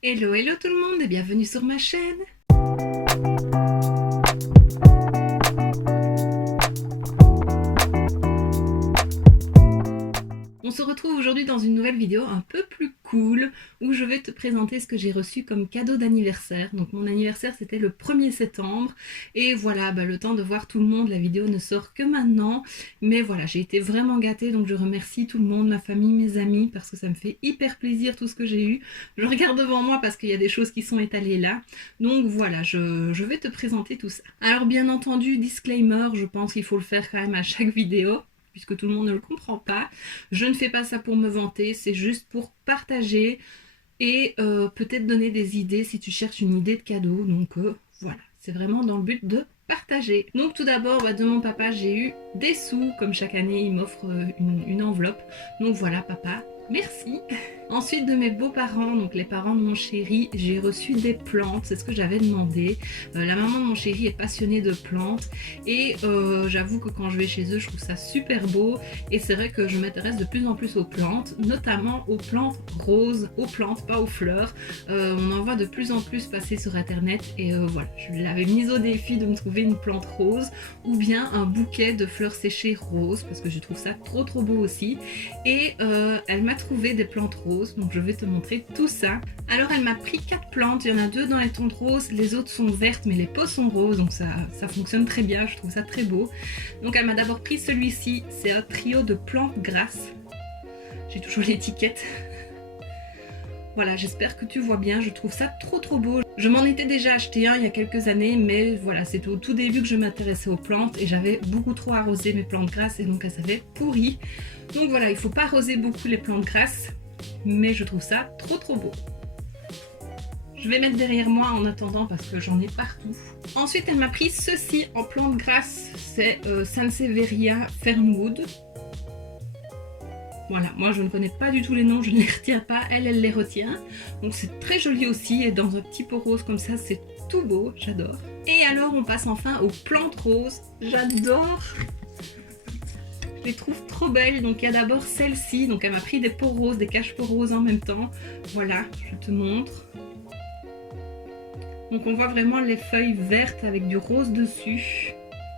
Hello, hello tout le monde et bienvenue sur ma chaîne. On se retrouve aujourd'hui dans une nouvelle vidéo un peu plus cool où je vais te présenter ce que j'ai reçu comme cadeau d'anniversaire. Donc mon anniversaire c'était le 1er septembre et voilà, le temps de voir tout le monde, la vidéo ne sort que maintenant. Mais voilà, j'ai été vraiment gâtée donc je remercie tout le monde, ma famille, mes amis parce que ça me fait hyper plaisir tout ce que j'ai eu. Je regarde devant moi parce qu'il y a des choses qui sont étalées là. Donc voilà, je vais te présenter tout ça. Alors bien entendu, disclaimer, je pense qu'il faut le faire quand même à chaque vidéo puisque tout le monde ne le comprend pas. Je ne fais pas ça pour me vanter, c'est juste pour partager et peut-être donner des idées si tu cherches une idée de cadeau. Donc voilà, c'est vraiment dans le but de partager. Donc tout d'abord, de mon papa, j'ai eu des sous. Comme chaque année, il m'offre une enveloppe. Donc voilà, papa, merci. Ensuite, de mes beaux-parents, donc les parents de mon chéri, j'ai reçu des plantes, c'est ce que j'avais demandé. La maman de mon chéri est passionnée de plantes et j'avoue que quand je vais chez eux, je trouve ça super beau et c'est vrai que je m'intéresse de plus en plus aux plantes, notamment aux plantes roses, aux plantes, pas aux fleurs. On en voit de plus en plus passer sur internet et voilà, je l'avais mise au défi de me trouver une plante rose ou bien un bouquet de fleurs séchées roses parce que je trouve ça trop beau aussi. Et elle m'a trouvé des plantes roses. Donc je vais te montrer tout ça. Alors elle m'a pris 4 plantes, il y en a 2 dans les tons de rose, les autres sont vertes mais les peaux sont roses, donc ça fonctionne très bien, je trouve ça très beau. Donc elle m'a d'abord pris celui-ci, c'est un trio de plantes grasses. J'ai toujours l'étiquette. Voilà, j'espère que tu vois bien, je trouve ça trop beau. Je m'en étais déjà acheté un il y a quelques années, mais voilà, c'est au tout début que je m'intéressais aux plantes et j'avais beaucoup trop arrosé mes plantes grasses et donc elles avaient pourri. Donc voilà, il ne faut pas arroser beaucoup les plantes grasses, mais je trouve ça trop beau. Je vais mettre derrière moi en attendant parce que j'en ai partout. Ensuite, elle m'a pris ceci en plante grasse, c'est Sansevieria Fernwood. Voilà, moi je ne connais pas du tout les noms, je ne les retiens pas, elle les retient. Donc c'est très joli aussi et dans un petit pot rose comme ça, c'est tout beau, j'adore. Et alors on passe enfin aux plantes roses, j'adore. Je les trouve trop belles, donc il y a d'abord celle-ci, donc elle m'a pris des pots roses, des cache-pots roses en même temps. Voilà, je te montre. Donc on voit vraiment les feuilles vertes avec du rose dessus.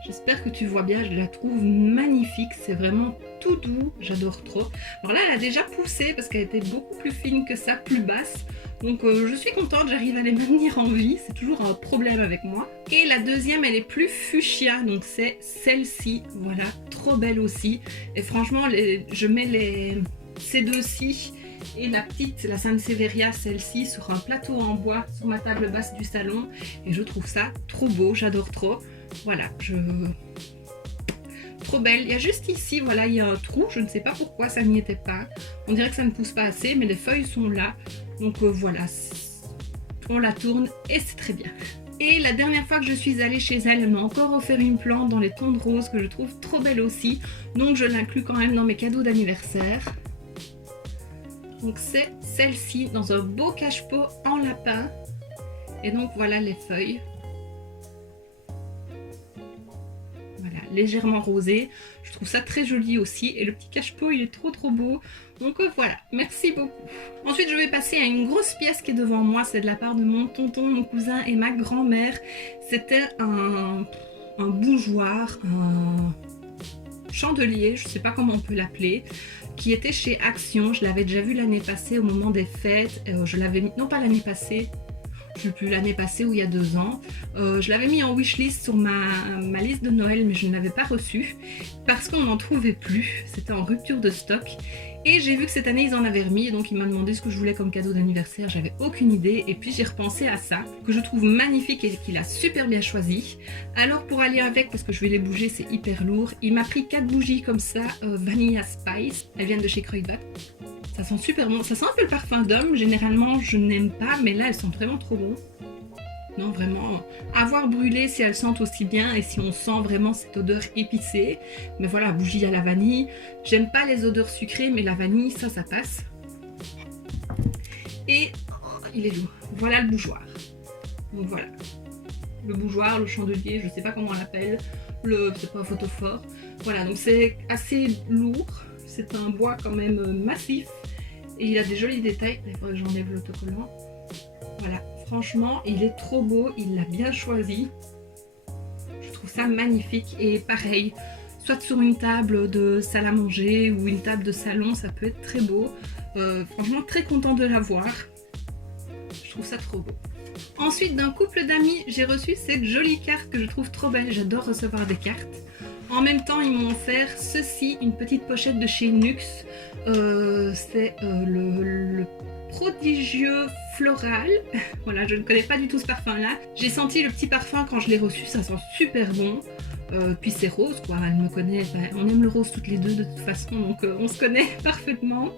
J'espère que tu vois bien, je la trouve magnifique, c'est vraiment tout doux, j'adore trop. Alors là elle a déjà poussé parce qu'elle était beaucoup plus fine que ça, plus basse. Donc je suis contente, j'arrive à les maintenir en vie, c'est toujours un problème avec moi. Et la deuxième elle est plus fuchsia, donc c'est celle-ci, voilà, trop belle aussi. Et franchement je mets ces deux-ci et la petite, la Sansevieria, celle-ci, sur un plateau en bois sur ma table basse du salon et je trouve ça trop beau, j'adore trop. Voilà, trop belle. Il y a juste ici, voilà, il y a un trou, je ne sais pas pourquoi ça n'y était pas. On dirait que ça ne pousse pas assez, mais les feuilles sont là. Donc voilà, on la tourne et c'est très bien. Et la dernière fois que je suis allée chez elle, elle m'a encore offert une plante dans les tons de rose que je trouve trop belle aussi. Donc je l'inclus quand même dans mes cadeaux d'anniversaire. Donc c'est celle-ci dans un beau cache-pot en lapin. Et donc voilà les feuilles. Voilà, légèrement rosé. Je trouve ça très joli aussi. Et le petit cache-pot, il est trop beau. Donc voilà, merci beaucoup. Ensuite, je vais passer à une grosse pièce qui est devant moi. C'est de la part de mon tonton, mon cousin et ma grand-mère. C'était un bougeoir, un chandelier, je ne sais pas comment on peut l'appeler, qui était chez Action. Je l'avais déjà vu l'année passée au moment des fêtes. Je l'avais mis, non pas l'année passée, je ne sais plus, l'année passée ou il y a 2 ans. Je l'avais mis en wishlist sur ma liste de Noël, mais je ne l'avais pas reçu parce qu'on n'en trouvait plus. C'était en rupture de stock. Et j'ai vu que cette année ils en avaient remis, donc il m'a demandé ce que je voulais comme cadeau d'anniversaire. J'avais aucune idée, et puis j'ai repensé à ça, que je trouve magnifique et qu'il a super bien choisi. Alors pour aller avec, parce que je vais les bouger, c'est hyper lourd, il m'a pris 4 bougies comme ça, Vanilla Spice. Elles viennent de chez Kruidvat. Ça sent super bon, ça sent un peu le parfum d'homme, généralement je n'aime pas, mais là elles sont vraiment trop bon. Non, vraiment, à voir brûler si elles sentent aussi bien et si on sent vraiment cette odeur épicée. Mais voilà, bougie à la vanille. J'aime pas les odeurs sucrées, mais la vanille, ça passe. Et oh, il est lourd. Voilà le bougeoir. Donc voilà. Le bougeoir, le chandelier, je sais pas comment on l'appelle. C'est pas un photophore. Voilà, donc c'est assez lourd. C'est un bois quand même massif. Et il a des jolis détails. Il faudrait que j'enlève l'autocollant. Voilà, franchement, il est trop beau, il l'a bien choisi. Je trouve ça magnifique et pareil, soit sur une table de salle à manger ou une table de salon, ça peut être très beau. Franchement, très contente de l'avoir. Je trouve ça trop beau. Ensuite, d'un couple d'amis, j'ai reçu cette jolie carte que je trouve trop belle. J'adore recevoir des cartes. En même temps, ils m'ont offert ceci, une petite pochette de chez Nuxe. C'est le prodigieux floral. Voilà, je ne connais pas du tout ce parfum-là. J'ai senti le petit parfum quand je l'ai reçu, ça sent super bon. Puis c'est rose, quoi, elle me connaît, on aime le rose toutes les deux de toute façon, donc on se connaît parfaitement.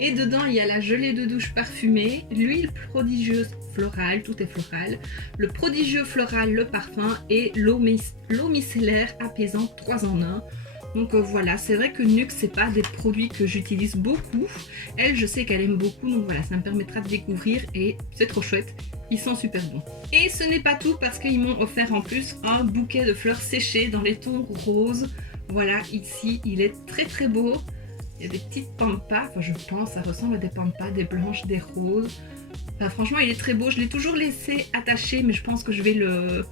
Et dedans, il y a la gelée de douche parfumée, l'huile prodigieuse florale, tout est floral, le prodigieux floral, le parfum, et l'eau micellaire apaisante 3 en 1. Donc voilà, c'est vrai que Nuxe, c'est pas des produits que j'utilise beaucoup. Elle, je sais qu'elle aime beaucoup, donc voilà, ça me permettra de découvrir et c'est trop chouette. Ils sont super bons. Et ce n'est pas tout parce qu'ils m'ont offert en plus un bouquet de fleurs séchées dans les tons roses. Voilà, ici, il est très très beau. Il y a des petites pampas, enfin je pense, ça ressemble à des pampas, des blanches, des roses. Enfin, franchement, il est très beau. Je l'ai toujours laissé attaché, mais je pense que je vais le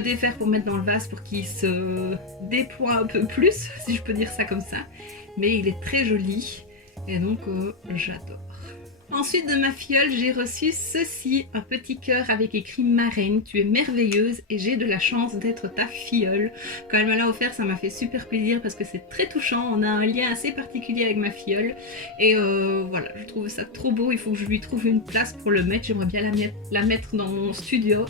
défaire pour mettre dans le vase pour qu'il se déploie un peu plus, si je peux dire ça comme ça. Mais il est très joli et donc j'adore. Ensuite, de ma filleule, j'ai reçu ceci, un petit cœur avec écrit Marraine, tu es merveilleuse et j'ai de la chance d'être ta filleule. Quand elle me l'a offert, ça m'a fait super plaisir parce que c'est très touchant, on a un lien assez particulier avec ma filleule. Et voilà, je trouve ça trop beau, il faut que je lui trouve une place pour le mettre, j'aimerais bien la mettre dans mon studio.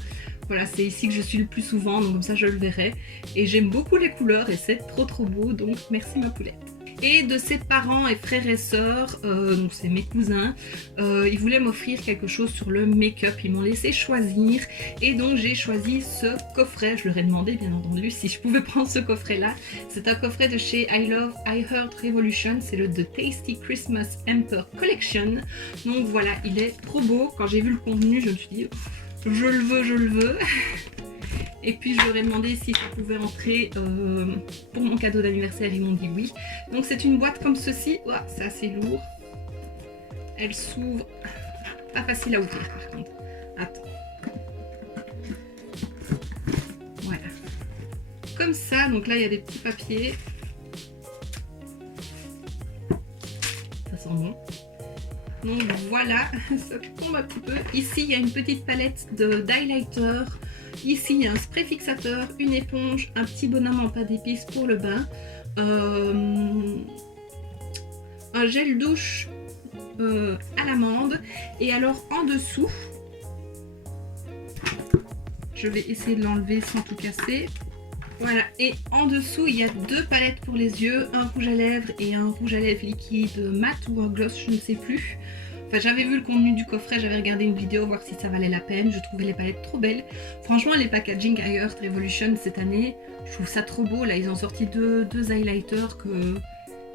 Voilà, c'est ici que je suis le plus souvent, donc comme ça je le verrai. Et j'aime beaucoup les couleurs et c'est trop beau, donc merci ma poulette. Et de ses parents et frères et sœurs, donc c'est mes cousins, ils voulaient m'offrir quelque chose sur le make-up, ils m'ont laissé choisir et donc j'ai choisi ce coffret. Je leur ai demandé bien entendu si je pouvais prendre ce coffret là. C'est un coffret de chez I Heart Revolution, c'est le The Tasty Christmas Hamper Collection. Donc voilà, il est trop beau. Quand j'ai vu le contenu, je me suis dit je le veux. Et puis je leur ai demandé si ça pouvait entrer pour mon cadeau d'anniversaire, ils m'ont dit oui. Donc c'est une boîte comme ceci, oh, c'est assez lourd. Elle s'ouvre, pas facile à ouvrir par contre. Attends. Voilà. Comme ça, donc là il y a des petits papiers. Ça sent bon. Donc voilà, ça tombe un petit peu. Ici il y a une petite palette d'highlighter. Ici, il y a un spray fixateur, une éponge, un petit bonhomme en pâte d'épices pour le bain, un gel douche à l'amande. Et alors, en dessous, je vais essayer de l'enlever sans tout casser. Voilà, et en dessous, il y a 2 palettes pour les yeux, un rouge à lèvres et un rouge à lèvres liquide mat ou un gloss, je ne sais plus. Enfin, j'avais vu le contenu du coffret, j'avais regardé une vidéo voir si ça valait la peine, je trouvais les palettes trop belles. Franchement, les packaging I Heart Revolution cette année, je trouve ça trop beau. Là, ils ont sorti deux highlighters que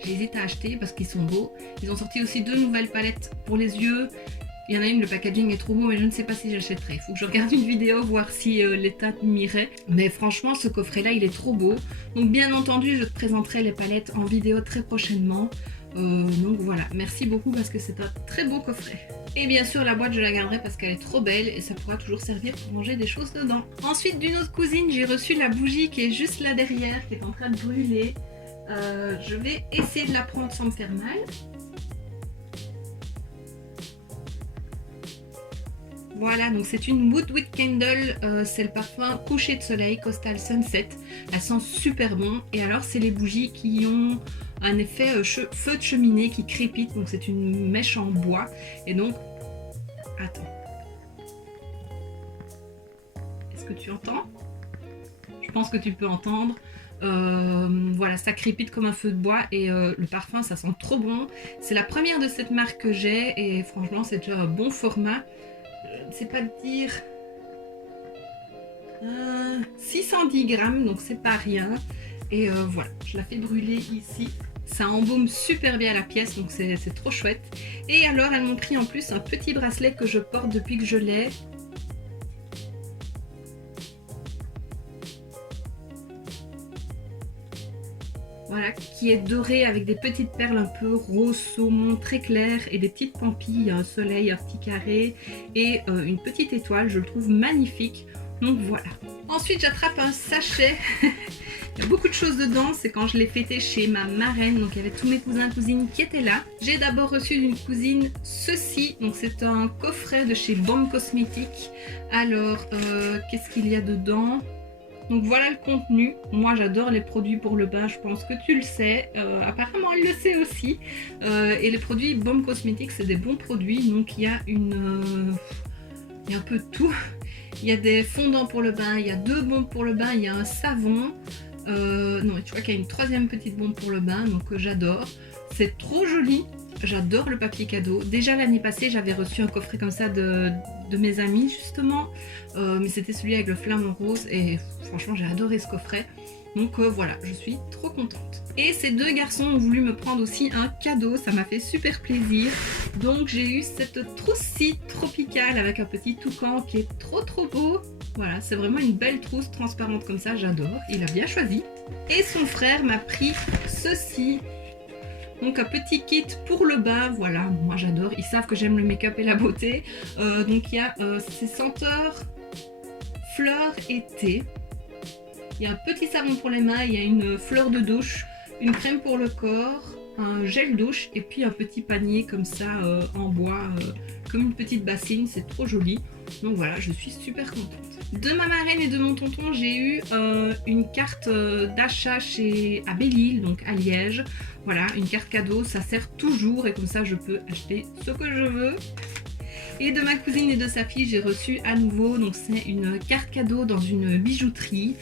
j'hésite à acheter parce qu'ils sont beaux. Ils ont sorti aussi 2 nouvelles palettes pour les yeux. Il y en a une, le packaging est trop beau, mais je ne sais pas si j'achèterai. Il faut que je regarde une vidéo, voir si l'état m'irait. Mais franchement, ce coffret-là, il est trop beau. Donc bien entendu, je te présenterai les palettes en vidéo très prochainement. Donc voilà, merci beaucoup parce que c'est un très beau coffret. Et bien sûr la boîte je la garderai parce qu'elle est trop belle et ça pourra toujours servir pour manger des choses dedans. Ensuite d'une autre cousine j'ai reçu la bougie qui est juste là derrière, qui est en train de brûler. Je vais essayer de la prendre sans me faire mal. Voilà, donc c'est une Wood With Candle, c'est le parfum Coucher de soleil Coastal Sunset. Elle sent super bon. Et alors c'est les bougies qui ont un effet feu de cheminée qui crépite, donc c'est une mèche en bois. Et donc, attends. Est-ce que tu entends? Je pense que tu peux entendre. Voilà, ça crépite comme un feu de bois et le parfum ça sent trop bon. C'est la première de cette marque que j'ai et franchement c'est déjà un bon format. Je ne sais pas te dire, 610 grammes, donc c'est pas rien. Et voilà, je la fais brûler ici. Ça embaume super bien la pièce, donc c'est trop chouette. Et alors, elles m'ont pris en plus un petit bracelet que je porte depuis que je l'ai. Voilà, qui est doré avec des petites perles un peu rose saumon très claires et des petites pampilles, un soleil, un petit carré et une petite étoile. Je le trouve magnifique. Donc voilà. Ensuite, j'attrape un sachet. Il y a beaucoup de choses dedans. C'est quand je l'ai fêté chez ma marraine. Donc il y avait tous mes cousins et cousines qui étaient là. J'ai d'abord reçu d'une cousine ceci. Donc c'est un coffret de chez Bomb Cosmétiques. Alors, qu'est-ce qu'il y a dedans ? Donc voilà le contenu. Moi j'adore les produits pour le bain, je pense que tu le sais. Apparemment elle le sait aussi. Et les produits Bomb Cosmétiques c'est des bons produits. Donc il y a il y a un peu de tout. Il y a des fondants pour le bain, il y a 2 bombes pour le bain, il y a un savon. Non, je crois qu'il y a une 3e petite bombe pour le bain, donc j'adore. C'est trop joli. J'adore le papier cadeau. Déjà l'année passée, j'avais reçu un coffret comme ça de mes amis justement. Mais c'était celui avec le flamant rose et franchement j'ai adoré ce coffret. Donc voilà, je suis trop contente. Et ces 2 garçons ont voulu me prendre aussi un cadeau, ça m'a fait super plaisir. Donc j'ai eu cette trousse-ci tropicale avec un petit toucan qui est trop beau. Voilà, c'est vraiment une belle trousse transparente comme ça, j'adore. Il a bien choisi. Et son frère m'a pris ceci. Donc un petit kit pour le bain, voilà, moi j'adore, ils savent que j'aime le make-up et la beauté. Donc il y a ces senteurs fleurs et thé. Il y a un petit savon pour les mains, il y a une fleur de douche, une crème pour le corps, un gel douche et puis un petit panier comme ça en bois, comme une petite bassine, c'est trop joli. Donc voilà, je suis super contente. De ma marraine et de mon tonton, j'ai eu une carte d'achat à Belle-Île, donc à Liège. Voilà, une carte cadeau, ça sert toujours et comme ça je peux acheter ce que je veux. Et de ma cousine et de sa fille, j'ai reçu à nouveau, donc c'est une carte cadeau dans une bijouterie.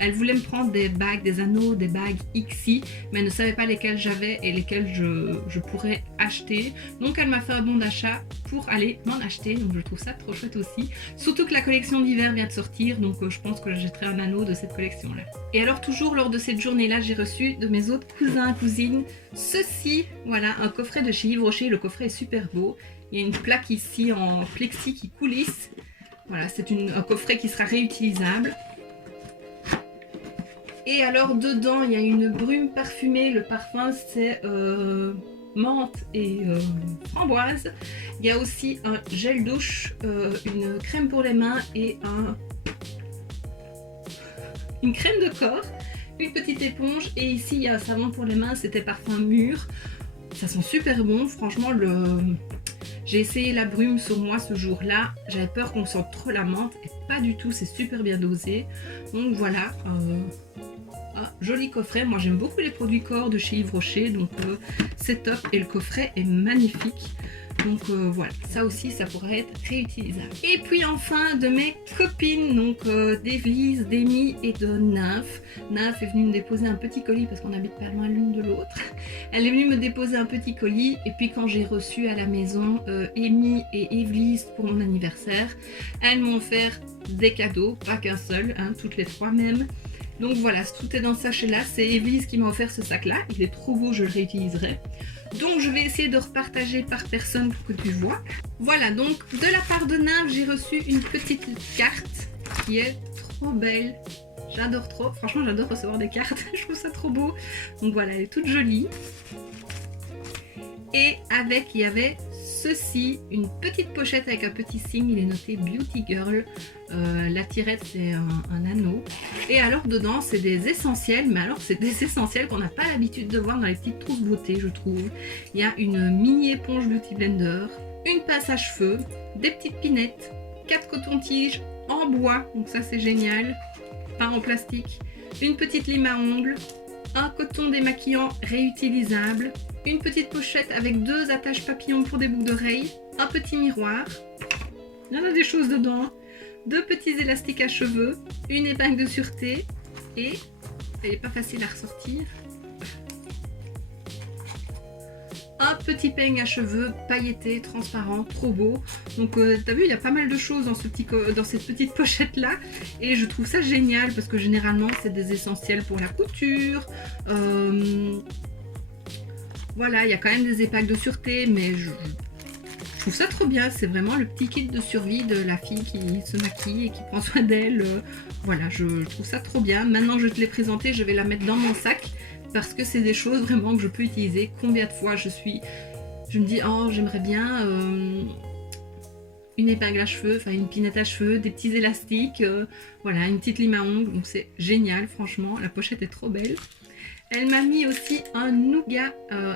Elle voulait me prendre des bagues, des anneaux, des bagues XI, mais elle ne savait pas lesquelles j'avais et lesquelles je pourrais acheter. Donc elle m'a fait un bon d'achat pour aller m'en acheter, donc je trouve ça trop chouette aussi. Surtout que la collection d'hiver vient de sortir, donc je pense que j'achèterai un anneau de cette collection-là. Et alors toujours lors de cette journée-là, j'ai reçu de mes autres cousins et cousines ceci, voilà, un coffret de chez Yves Rocher. Le coffret est super beau. Il y a une plaque ici en plexi qui coulisse. Voilà, c'est un coffret qui sera réutilisable. Et alors dedans, il y a une brume parfumée. Le parfum, c'est menthe et framboise. Il y a aussi un gel douche, une crème pour les mains et une crème de corps, une petite éponge. Et ici, il y a un savon pour les mains, c'était parfum mûr. Ça sent super bon, franchement. J'ai essayé la brume sur moi ce jour-là, j'avais peur qu'on sente trop la menthe et pas du tout, c'est super bien dosé. Donc voilà, un joli coffret. Moi j'aime beaucoup les produits corps de chez Yves Rocher, donc c'est top et le coffret est magnifique. Donc voilà, ça aussi ça pourrait être réutilisable. Et puis enfin de mes copines, donc d'Église, d'Amy et de Nymph. Nymph est venue me déposer un petit colis parce qu'on habite pas loin l'une de l'autre. Elle est venue me déposer un petit colis et puis quand j'ai reçu à la maison Amy et Église pour mon anniversaire, elles m'ont offert des cadeaux, pas qu'un seul, hein, toutes les 3 même. Donc voilà, tout est dans ce sachet-là. C'est Église qui m'a offert ce sac-là. Il est trop beau, je le réutiliserai. Donc je vais essayer de repartager par personne pour que tu vois. Voilà, donc de la part de Nymph, j'ai reçu une petite carte qui est trop belle. J'adore trop. Franchement, j'adore recevoir des cartes. Je trouve ça trop beau. Donc voilà, elle est toute jolie. Et avec, il y avait ceci, une petite pochette avec un petit signe, il est noté Beauty Girl. La tirette c'est un anneau. Et alors dedans c'est des essentiels, mais alors c'est des essentiels qu'on n'a pas l'habitude de voir dans les petites trousses beauté, je trouve. Il y a une mini éponge Beauty Blender, une pince à cheveux, des petites pinettes, 4 cotons-tiges en bois, donc ça c'est génial, pas en plastique, une petite lime à ongles, un coton démaquillant réutilisable, une petite pochette avec 2 attaches papillons pour des boucles d'oreilles, un petit miroir, il y en a des choses dedans, 2 petits élastiques à cheveux, une épingle de sûreté et elle n'est pas facile à ressortir, un petit peigne à cheveux pailleté, transparent, trop beau. Donc t'as vu, il y a pas mal de choses dans cette petite pochette là et je trouve ça génial parce que généralement c'est des essentiels pour la couture. Voilà, il y a quand même des épingles de sûreté, mais je trouve ça trop bien. C'est vraiment le petit kit de survie de la fille qui se maquille et qui prend soin d'elle. Voilà, je trouve ça trop bien. Maintenant je te l'ai présenté, je vais la mettre dans mon sac parce que c'est des choses vraiment que je peux utiliser. Combien de fois je me dis oh j'aimerais bien une épingle à cheveux, enfin une pinette à cheveux, des petits élastiques, voilà, une petite lime à ongles, donc c'est génial franchement, la pochette est trop belle. Elle m'a mis aussi un nougat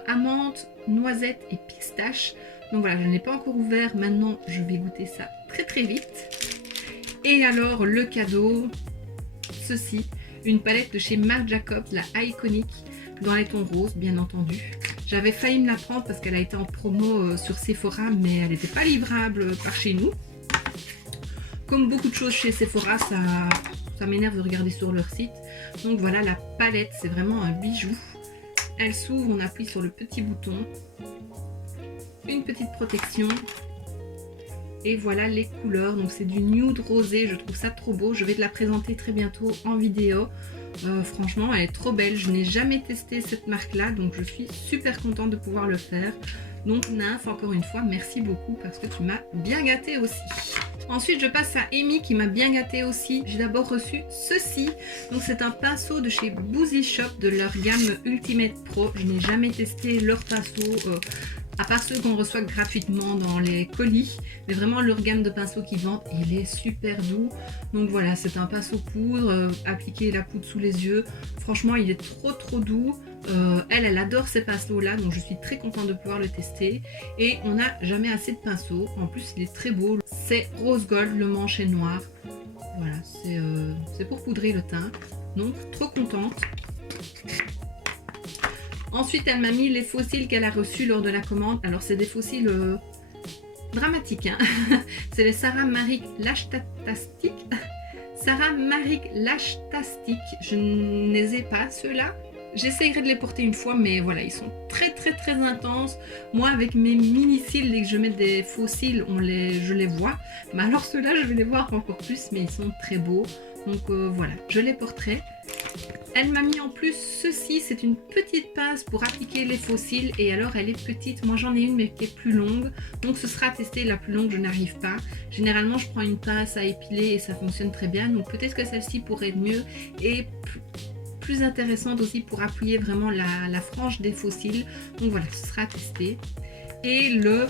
amande, noisette et pistache. Donc voilà, je ne l'ai pas encore ouvert, maintenant je vais goûter ça très très vite. Et alors le cadeau, ceci, une palette de chez Marc Jacobs, la Iconic, dans les tons roses bien entendu. J'avais failli me la prendre parce qu'elle a été en promo sur Sephora, mais elle n'était pas livrable par chez nous. Comme beaucoup de choses chez Sephora, ça m'énerve de regarder sur leur site. Donc voilà, la palette, c'est vraiment un bijou. Elle s'ouvre, on appuie sur le petit bouton. Une petite protection. Et voilà les couleurs. Donc c'est du nude rosé, je trouve ça trop beau. Je vais te la présenter très bientôt en vidéo. Franchement, elle est trop belle. Je n'ai jamais testé cette marque-là, donc je suis super contente de pouvoir le faire. Donc Nymph, encore une fois, merci beaucoup parce que tu m'as bien gâtée aussi. Ensuite, je passe à Amy qui m'a bien gâtée aussi. J'ai d'abord reçu ceci. Donc c'est un pinceau de chez Boozy Shop de leur gamme Ultimate Pro. Je n'ai jamais testé leur pinceau, à part ceux qu'on reçoit gratuitement dans les colis. Mais vraiment leur gamme de pinceaux qu'ils vendent, il est super doux. Donc voilà, c'est un pinceau poudre, appliquer la poudre sous les yeux. Franchement, il est trop doux. Elle adore ces pinceaux là, donc je suis très contente de pouvoir le tester. Et on n'a jamais assez de pinceaux. En plus, il est très beau. C'est rose gold, le manche est noir. Voilà, c'est pour poudrer le teint. Donc, trop contente. Ensuite, elle m'a mis les fossiles qu'elle a reçus lors de la commande. Alors, c'est des fossiles dramatiques. Hein. C'est les Sarah Maric Lashtastic. Sarah Maric Lashtastic. Je ne les ai pas, ceux-là. J'essayerai de les porter une fois, mais voilà, ils sont très intenses. Moi, avec mes mini cils, dès que je mets des faux cils, je les vois. Mais alors ceux-là, je vais les voir encore plus, mais ils sont très beaux. Donc voilà, je les porterai. Elle m'a mis en plus ceci, c'est une petite pince pour appliquer les faux cils. Et alors, elle est petite. Moi, j'en ai une, mais qui est plus longue. Donc, ce sera à tester. La plus longue, je n'arrive pas. Généralement, je prends une pince à épiler et ça fonctionne très bien. Donc, peut-être que celle-ci pourrait être mieux et plus intéressante aussi pour appuyer vraiment la frange des faux cils. Donc voilà, ce sera à tester. Et le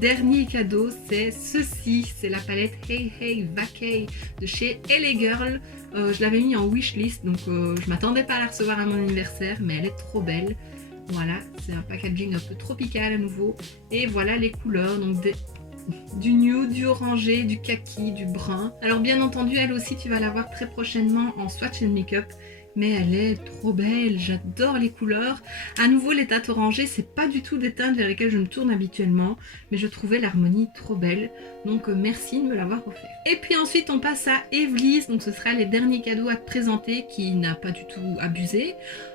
dernier cadeau, c'est ceci, c'est la palette Hey Hey Vacay de chez LA Girl. Je l'avais mis en wishlist, donc je m'attendais pas à la recevoir à mon anniversaire, mais elle est trop belle. Voilà, c'est un packaging un peu tropical à nouveau. Et voilà les couleurs, donc du nude, du orangé, du kaki, du brun. Alors bien entendu, elle aussi, tu vas la voir très prochainement en swatch and make-up. Mais elle est trop belle, j'adore les couleurs. À nouveau, les teintes orangées, c'est pas du tout des teintes vers lesquelles je me tourne habituellement, mais je trouvais l'harmonie trop belle, donc merci de me l'avoir offert. Et puis ensuite, on passe à Evely's, donc ce sera les derniers cadeaux à te présenter, qui n'a pas du tout abusé.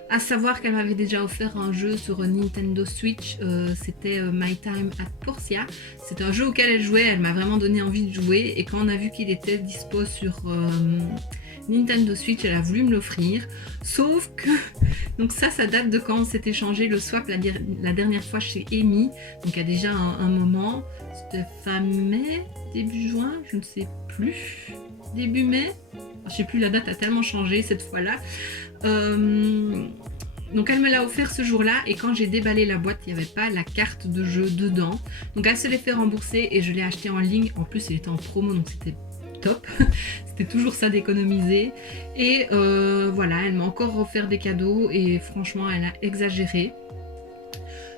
À savoir qu'elle m'avait déjà offert un jeu sur Nintendo Switch, c'était My Time at Portia. C'est un jeu auquel elle jouait, elle m'a vraiment donné envie de jouer, et quand on a vu qu'il était dispo sur Nintendo Switch, elle a voulu me l'offrir, sauf que donc ça date de quand on s'est échangé le swap la dernière fois chez Amy, donc il y a déjà un moment, c'était fin mai, début juin, je ne sais plus, début mai, je sais plus, la date a tellement changé cette fois-là. Donc elle me l'a offert ce jour-là et quand j'ai déballé la boîte, il n'y avait pas la carte de jeu dedans, donc elle se l'est fait rembourser et je l'ai acheté en ligne. En plus il était en promo, donc c'était top. C'était toujours ça d'économiser. Et voilà, elle m'a encore offert des cadeaux et franchement, elle a exagéré.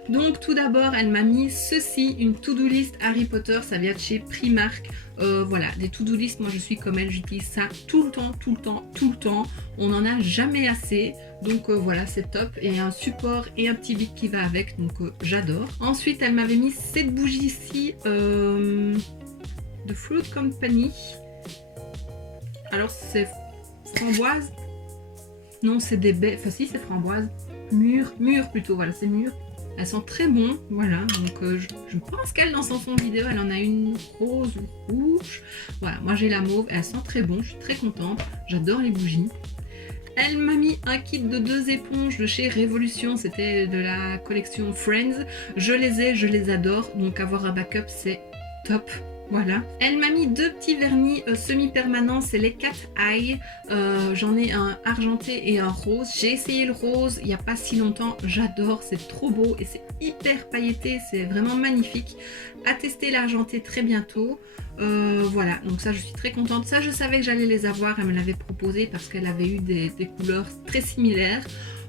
Donc tout d'abord, elle m'a mis ceci, une to-do list Harry Potter, ça vient de chez Primark. Voilà, des to-do list, moi je suis comme elle, j'utilise ça tout le temps. On n'en a jamais assez. Donc voilà, c'est top. Et un support et un petit bic qui va avec, donc j'adore. Ensuite, elle m'avait mis cette bougie-ci de Fruit Company. Alors c'est framboise. Non, c'est des baies. Enfin si, c'est framboise. Mûr plutôt, voilà, c'est mûr. Elles sont très bon, voilà, donc je pense qu'elle dans son fond vidéo, elle en a une rose ou rouge. Voilà, moi j'ai la mauve, elles sont très bon, je suis très contente, j'adore les bougies. Elle m'a mis un kit de 2 éponges de chez Révolution, c'était de la collection Friends. Je les ai, je les adore, donc avoir un backup c'est top. Voilà. Elle m'a mis 2 petits vernis semi-permanents, c'est les Cat Eye. J'en ai un argenté et un rose. J'ai essayé le rose il n'y a pas si longtemps, j'adore, c'est trop beau et c'est hyper pailleté, c'est vraiment magnifique. À tester l'argenté très bientôt. Voilà, donc ça je suis très contente. Ça je savais que j'allais les avoir, elle me l'avait proposé parce qu'elle avait eu des couleurs très similaires.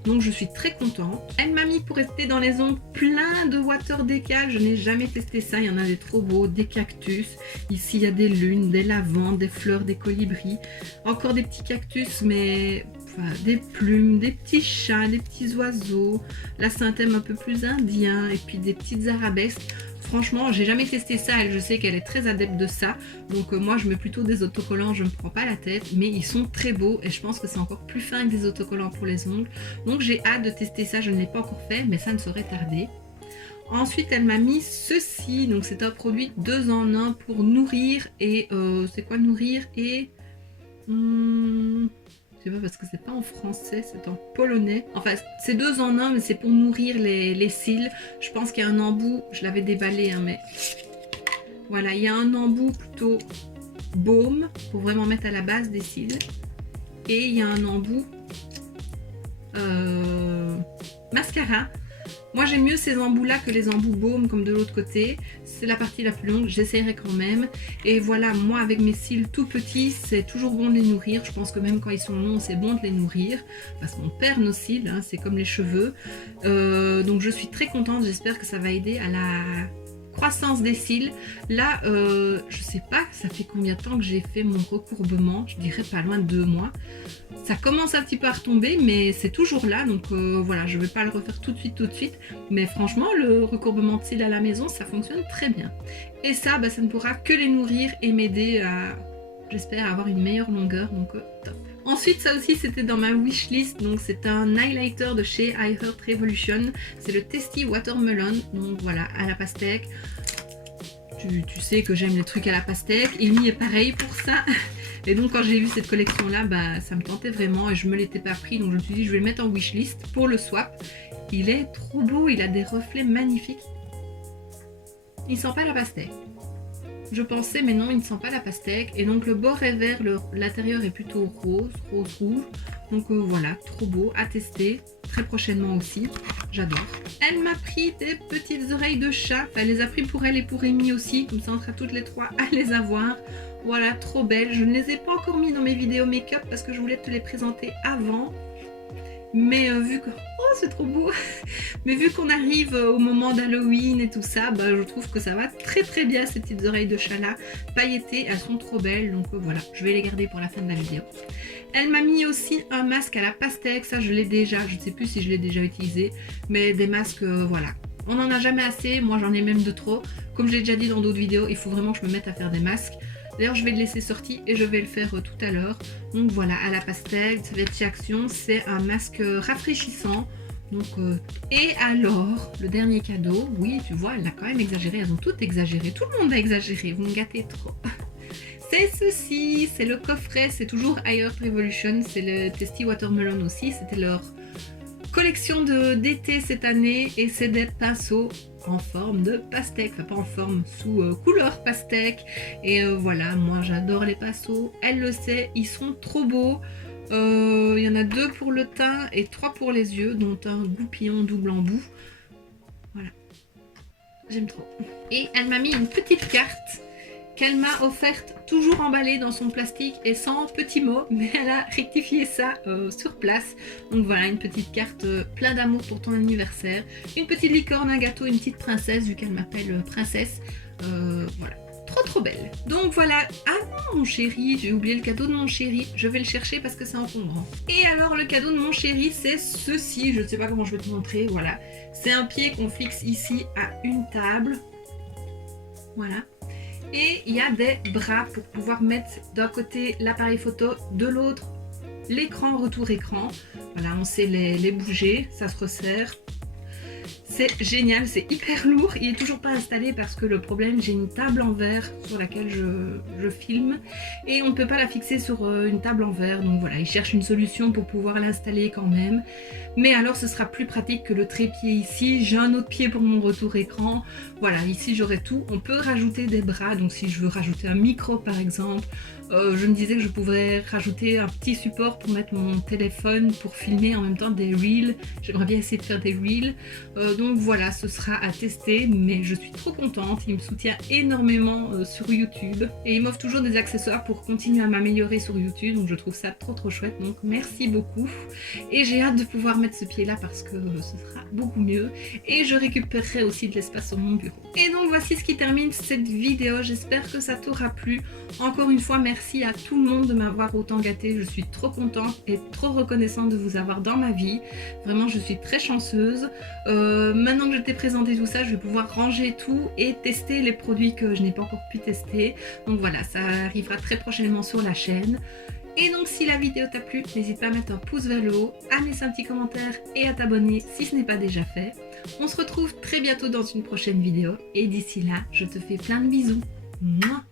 Donc je suis très contente. Elle m'a mis pour rester dans les ongles plein de water décal. Je n'ai jamais testé ça, il y en a des trop beaux, des cactus. Ici il y a des lunes, des lavandes, des fleurs, des colibris. Encore des petits cactus mais enfin, des plumes, des petits chats, des petits oiseaux. Là c'est un thème un peu plus indien et puis des petites arabesques. Franchement, j'ai jamais testé ça, elle, je sais qu'elle est très adepte de ça, donc moi je mets plutôt des autocollants, je me prends pas la tête, mais ils sont très beaux et je pense que c'est encore plus fin que des autocollants pour les ongles, donc j'ai hâte de tester ça, je ne l'ai pas encore fait, mais ça ne saurait tarder. Ensuite, elle m'a mis ceci, donc c'est un produit 2 en 1 pour nourrir et c'est quoi nourrir et je sais pas parce que c'est pas en français, c'est en polonais. Enfin, c'est 2 en 1, mais c'est pour nourrir les cils. Je pense qu'il y a un embout, je l'avais déballé, hein, mais voilà, il y a un embout plutôt baume pour vraiment mettre à la base des cils. Et il y a un embout mascara. Moi j'aime mieux ces embouts là que les embouts baume comme de l'autre côté. C'est la partie la plus longue, j'essaierai quand même. Et voilà, moi avec mes cils tout petits, c'est toujours bon de les nourrir. Je pense que même quand ils sont longs, c'est bon de les nourrir. Parce qu'on perd nos cils, hein, c'est comme les cheveux. Donc je suis très contente, j'espère que ça va aider à la croissance des cils. Là, je sais pas, ça fait combien de temps que j'ai fait mon recourbement, je dirais pas loin de 2 mois. Ça commence un petit peu à retomber, mais c'est toujours là, donc voilà, je vais pas le refaire tout de suite, mais franchement, le recourbement de cils à la maison, ça fonctionne très bien. Et ça, bah, ça ne pourra que les nourrir et m'aider à, j'espère, avoir une meilleure longueur, donc top. Ensuite, ça aussi, c'était dans ma wishlist, donc c'est un highlighter de chez I Heart Revolution, c'est le Tasty Watermelon, donc voilà, à la pastèque. Tu sais que j'aime les trucs à la pastèque, il est pareil pour ça. Et donc quand j'ai vu cette collection là, bah, ça me tentait vraiment et je me l'étais pas pris, donc je me suis dit je vais le mettre en wishlist pour le swap. Il est trop beau, il a des reflets magnifiques. Il sent pas la pastèque. Je pensais mais non, il ne sent pas la pastèque. Et donc le bord est vert, l'intérieur est plutôt rose rouge. Donc voilà, trop beau, à tester très prochainement aussi. J'adore. Elle m'a pris des petites oreilles de chat. Elle les a pris pour elle et pour Amy aussi. Comme ça on sera toutes les trois à les avoir. Voilà, trop belles. Je ne les ai pas encore mis dans mes vidéos make-up parce que je voulais te les présenter avant. Mais vu que... Oh, c'est trop beau. Mais vu qu'on arrive au moment d'Halloween et tout ça, bah, je trouve que ça va très bien ces petites oreilles de chat là. Pailletées, elles sont trop belles. Donc voilà, je vais les garder pour la fin de la vidéo. Elle m'a mis aussi un masque à la pastèque. Ça, je l'ai déjà. Je ne sais plus si je l'ai déjà utilisé. Mais des masques, voilà. On n'en a jamais assez. Moi, j'en ai même de trop. Comme j'ai déjà dit dans d'autres vidéos, il faut vraiment que je me mette à faire des masques. D'ailleurs, je vais le laisser sorti et je vais le faire tout à l'heure. Donc voilà, à la pastèque, ça va être chez Action. C'est un masque rafraîchissant. Donc, et alors, le dernier cadeau, oui, tu vois, elle a quand même exagéré. Elles ont toutes exagéré. Tout le monde a exagéré. Vous me gâtez trop. C'est ceci, c'est le coffret. C'est toujours I Heart Revolution. C'est le Tasty Watermelon aussi. C'était leur collection d'été cette année. Et c'est des pinceaux en forme de pastèque, enfin pas en forme, sous couleur pastèque. Et voilà, moi j'adore les pinceaux, elle le sait, ils sont trop beaux. Il y en a 2 pour le teint et 3 pour les yeux, dont un goupillon double embout. Voilà, j'aime trop. Et elle m'a mis une petite carte qu'elle m'a offerte, toujours emballée dans son plastique et sans petits mots, mais elle a rectifié ça sur place. Donc voilà, une petite carte plein d'amour pour ton anniversaire, une petite licorne, un gâteau, une petite princesse, vu qu'elle m'appelle princesse. Voilà, trop belle. Donc voilà, ah non mon chéri, j'ai oublié le cadeau de mon chéri, je vais le chercher parce que c'est encombrant. Et alors le cadeau de mon chéri, c'est ceci, je ne sais pas comment je vais te montrer, voilà. C'est un pied qu'on fixe ici à une table, voilà. Et il y a des bras pour pouvoir mettre d'un côté l'appareil photo, de l'autre l'écran retour écran. Voilà, on sait les bouger, ça se resserre. C'est génial, c'est hyper lourd, il est toujours pas installé parce que le problème, j'ai une table en verre sur laquelle je filme et on ne peut pas la fixer sur une table en verre, donc voilà, il cherche une solution pour pouvoir l'installer quand même. Mais alors ce sera plus pratique que le trépied ici, j'ai un autre pied pour mon retour écran, voilà, ici j'aurai tout. On peut rajouter des bras, donc si je veux rajouter un micro par exemple, je me disais que je pouvais rajouter un petit support pour mettre mon téléphone pour filmer en même temps des reels. J'aimerais bien essayer de faire des reels. Donc voilà, ce sera à tester, mais je suis trop contente. Il me soutient énormément sur YouTube et il m'offre toujours des accessoires pour continuer à m'améliorer sur YouTube. Donc je trouve ça trop chouette. Donc merci beaucoup. Et j'ai hâte de pouvoir mettre ce pied-là parce que ce sera beaucoup mieux. Et je récupérerai aussi de l'espace sur mon bureau. Et donc voici ce qui termine cette vidéo. J'espère que ça t'aura plu. Encore une fois, merci à tout le monde de m'avoir autant gâtée. Je suis trop contente et trop reconnaissante de vous avoir dans ma vie. Vraiment, je suis très chanceuse. Maintenant que je t'ai présenté tout ça, je vais pouvoir ranger tout et tester les produits que je n'ai pas encore pu tester. Donc voilà, ça arrivera très prochainement sur la chaîne. Et donc si la vidéo t'a plu, n'hésite pas à mettre un pouce vers le haut, à laisser un petit commentaire et à t'abonner si ce n'est pas déjà fait. On se retrouve très bientôt dans une prochaine vidéo et d'ici là, je te fais plein de bisous. Mouah.